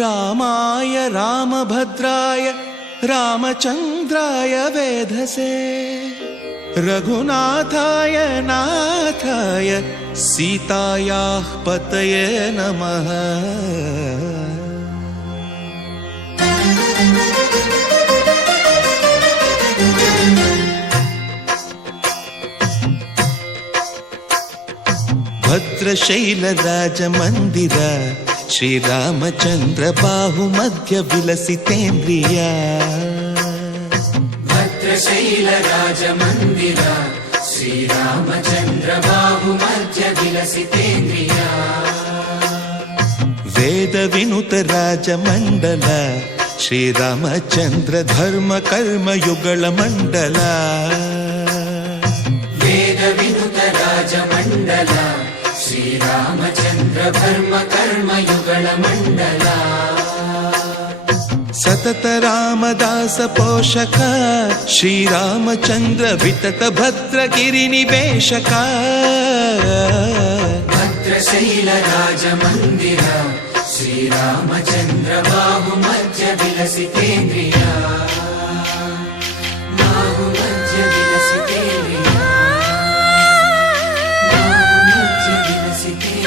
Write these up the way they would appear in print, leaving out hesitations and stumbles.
रामाय रामभद्राय रामचन्द्राय वेधसे रघुनाथाय नाथाय सीतायाः पतये नमः। भद्रशैलराजमन्दिर श्रीरामचन्द्र बाहुमध्य विलसितेन्द्रिय भद्रशैलराजमन्दिर श्रीरामचन्द्र बाहुमध्य विलसितेन्द्रिय वेदविनुत राजमण्डल श्रीरामचन्द्र धर्म कर्म युगल मण्डल वेदविनुत राजमण्डल श्रीरामचन्द्र धर्म कर्म युगल मण्डल सतत रामदास पोषक श्रीरामचन्द्र वितत भद्रगिरि निवेशक भद्रशैलराजमन्दिर श्रीरामचन्द्र बाहुमध्य विलसितेन्द्रिय बाहुमध्य विलसितेन्द्रिय बाहुमध्य विलसितेन्द्रिय।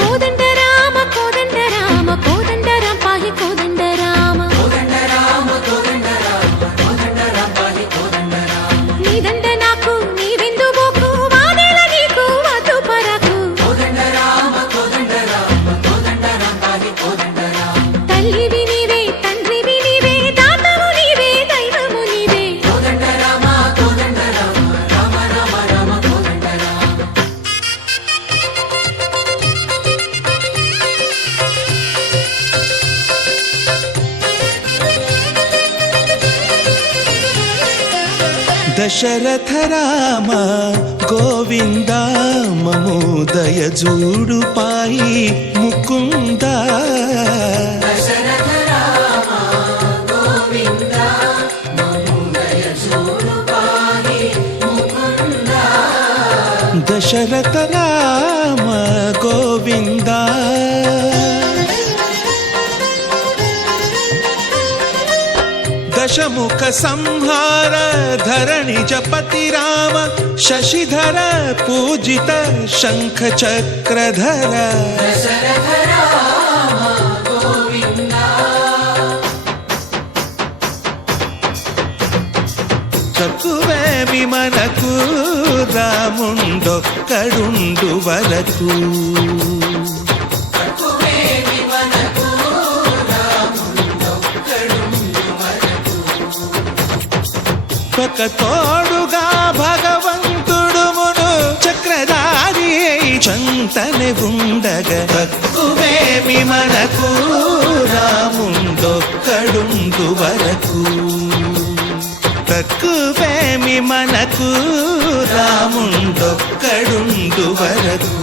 कोदंड राम पाहि कोदंड राम पाहि कोदंड राम नी దండ నాకు నీ విందు బోకు వాదేల నీకు వద్దు పరకు కోదండ రామ పాहि కోదండ రామ తల్లివి నీవే తండ్రివి నీవే దాతవు నీవే దైవము నీవే కోదండ రామ రామ రామ రామ కోదండ రామ। दशरथ राम गोविंद ममोदय जूडु पाई मुकुंद दशरथ राम गोविंद ममोदय जूडु पाहि मुकुंद दशरथ राम गोविंद दशमुख संहार धरणि जपति राम शशिधर पूजित शंख चक्रधर दशरथ राम गोविंद తక్కువేమి మనకు రాముండొక్కడుండు వరకు తక్కువేమి మనకు రాముండొక్కడుండు వరకు ఒక తోడుగా భగవంతుడు మును చక్రధారి చంతనే ఉండగా తక్కువేమి మనకు రాముండొక్కడుండు వరకు తక్కువేమి మనకు రాముండొక్కడుండు వరకు।